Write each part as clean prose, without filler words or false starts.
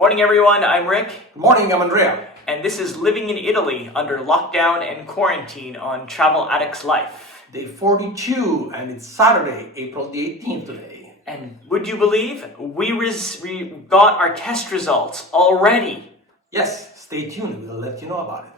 Morning everyone, I'm Rick. Good morning, I'm Andrea. And this is Living in Italy under lockdown and quarantine on Travel Addicts Life. Day 42, and it's Saturday, April the 18th today. And would you believe, we got our test results already. Yes, stay tuned, we'll let you know about it.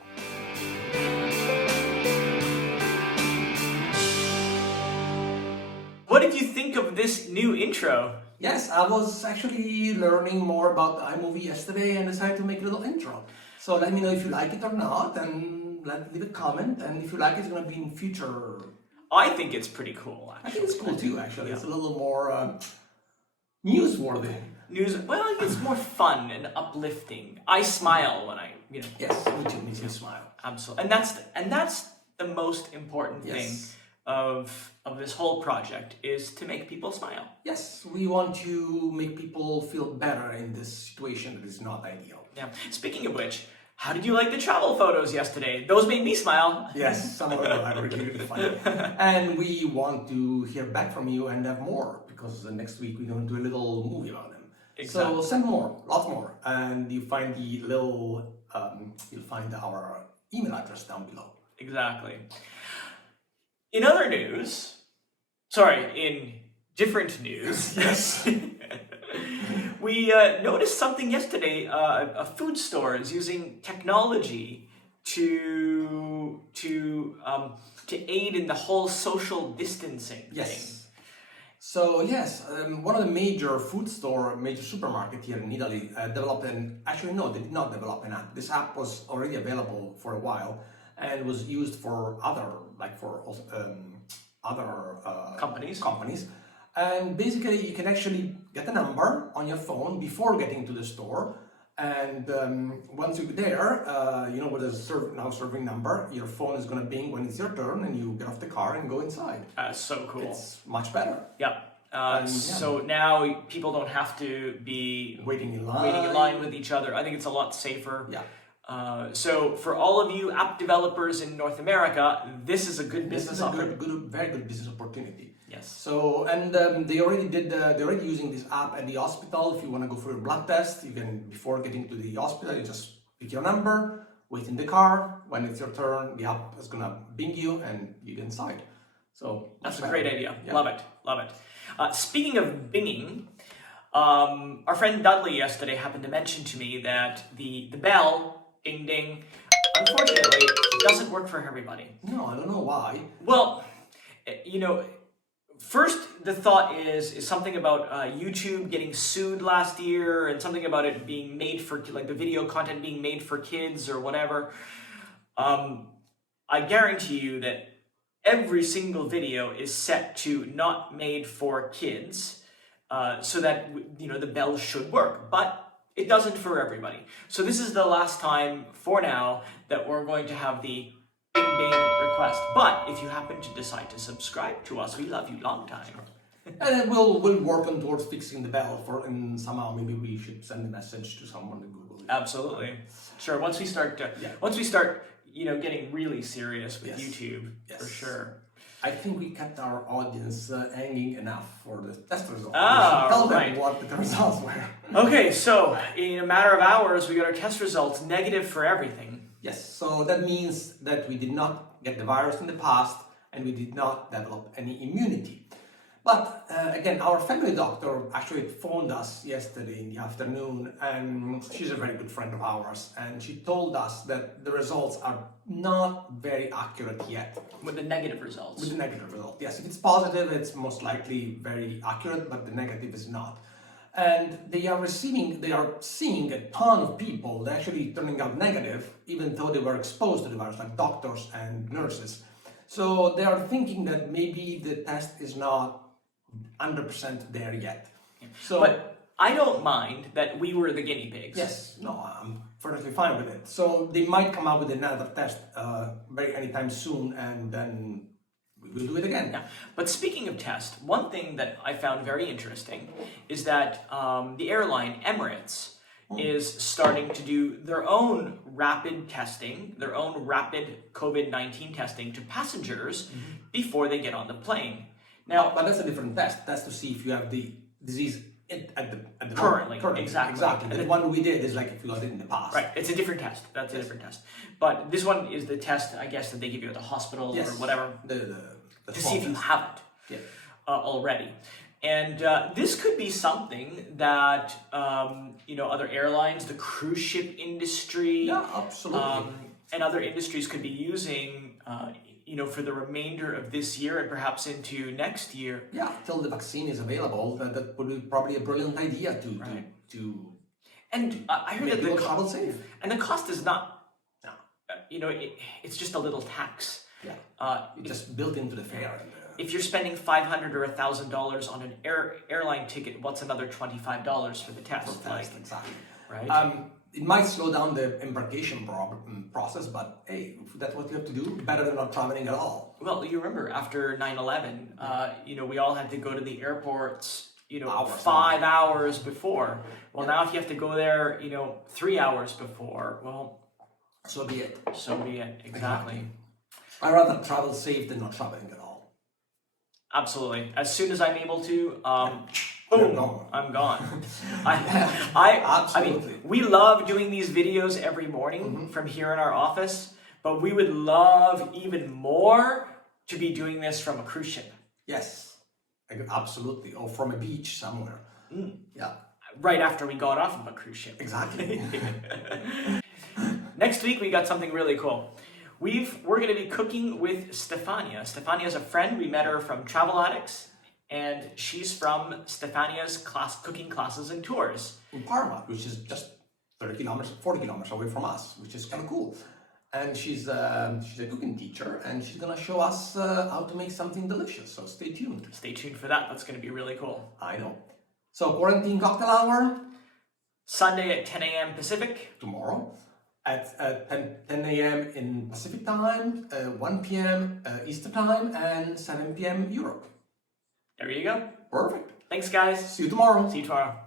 What did you think of this new intro? Yes, I was actually learning more about the iMovie yesterday and decided to make a little intro. So let me know if you like it or not, and leave a comment, and if you like it, it's going to be in future. I think it's pretty cool, actually. I think it's cool too, actually. Yeah. It's a little more newsworthy. Well, it's more fun and uplifting. I smile when Yes, me too, makes me smile. Absolutely. And that's the most important thing of this whole project, is to make people smile. Yes, we want to make people feel better in this situation that is not ideal. Yeah. Speaking of which, how did you like the travel photos yesterday? Those made me smile. Yes, some of them are really funny. And we want to hear back from you and have more, because next week we're going to do a little movie about them. Exactly. So send more, lots more, and you find the little, you'll find our email address down below. Exactly. In different news, yes, we noticed something yesterday. A food store is using technology to aid in the whole social distancing thing. So yes, one of the major supermarket here in Italy developed actually no, they did not develop an app. This app was already available for a while and was used for other companies. And basically you can actually get a number on your phone before getting to the store, and once you're there, with a serving number, your phone is going to bing when it's your turn, and you get off the car and go inside. So cool. It's much better. Yeah. So now people don't have to be waiting in line with each other. I think it's a lot safer. Yeah. So for all of you app developers in North America, this is a good business opportunity. Very good business opportunity. Yes. So, and they're already using this app at the hospital. If you want to go for a blood test, you can, before getting to the hospital, you just pick your number, wait in the car. When it's your turn, the app is gonna bing you and you get inside. So that's a great idea. Yeah. Love it. Speaking of binging, our friend Dudley yesterday happened to mention to me that the bell, ding ding, unfortunately doesn't work for everybody. No, I don't know why. Well, first the thought is something about YouTube getting sued last year, and something about it being made for, like, the video content being made for kids or whatever. I guarantee you that every single video is set to not made for kids, so that the bell should work, but it doesn't for everybody. So this is the last time for now that we're going to have the bing bing request. But if you happen to decide to subscribe to us, we love you long time. And we'll work on towards fixing the bell and somehow maybe we should send a message to someone to Google it. Absolutely. Sure. Once we start getting really serious with YouTube, for sure. I think we kept our audience hanging enough for the test results. Tell them what the results were. Okay, so in a matter of hours, we got our test results negative for everything. Yes, so that means that we did not get the virus in the past, and we did not develop any immunity. But again, our family doctor actually phoned us yesterday in the afternoon, and she's a very good friend of ours, and she told us that the results are not very accurate yet. With the negative results? With the negative result, yes. If it's positive, it's most likely very accurate, but the negative is not. And they are seeing a ton of people actually turning out negative, even though they were exposed to the virus, like doctors and nurses. So they are thinking that maybe the test is not 100% there yet. But I don't mind that we were the guinea pigs. Yes, no, I'm perfectly fine with it. So they might come out with another test anytime soon, and then we will do it again. Yeah. But speaking of tests, one thing that I found very interesting is that the airline Emirates is starting to do their own rapid testing, their own rapid COVID-19 testing to passengers before they get on the plane. Now, but that's a different test. That's to see if you have the disease at the Currently, moment. exactly. And the one we did is like if you got it in the past. Right, it's a different test. That's a different test. But this one is the test, I guess, that they give you at the hospital or whatever The to see if you have it already. And this could be something that other airlines, the cruise ship industry, and other industries could be using. For the remainder of this year and perhaps into next year. Yeah, till the vaccine is available, that would be probably a brilliant idea to. And I heard that the travel safe. And the cost is not. It's just a little tax. Yeah. Just built into the fare. If you're spending $500 or $1,000 on an airline ticket, what's another $25 for the test? Exactly. Right. It might slow down the embarkation process, but hey, if that's what you have to do, better than not traveling at all. Well, you remember after 9/11, we all had to go to the airports, 5 hours before. Well, now if you have to go there, 3 hours before, well, so be it. So be it. Exactly. I'd rather travel safe than not traveling at all. Absolutely. As soon as I'm able to, boom, I'm gone. I mean, we love doing these videos every morning from here in our office, but we would love even more to be doing this from a cruise ship. Yes, absolutely. Or from a beach somewhere. Yeah. Right after we got off of a cruise ship. Exactly. Next week, we got something really cool. We're going to be cooking with Stefania. Stefania's a friend. We met her from Travel Addicts. And she's from Stefania's cooking classes and tours. In Parma, which is just 40 kilometers away from us, which is kind of cool. And she's a cooking teacher, and she's going to show us how to make something delicious. So stay tuned. Stay tuned for that. That's going to be really cool. I know. So quarantine cocktail hour? Sunday at 10 a.m. Pacific. Tomorrow at 10 a.m. in Pacific time, 1 p.m. Eastern time, and 7 p.m. Europe. There you go. Perfect. Thanks, guys. See you tomorrow. See you tomorrow.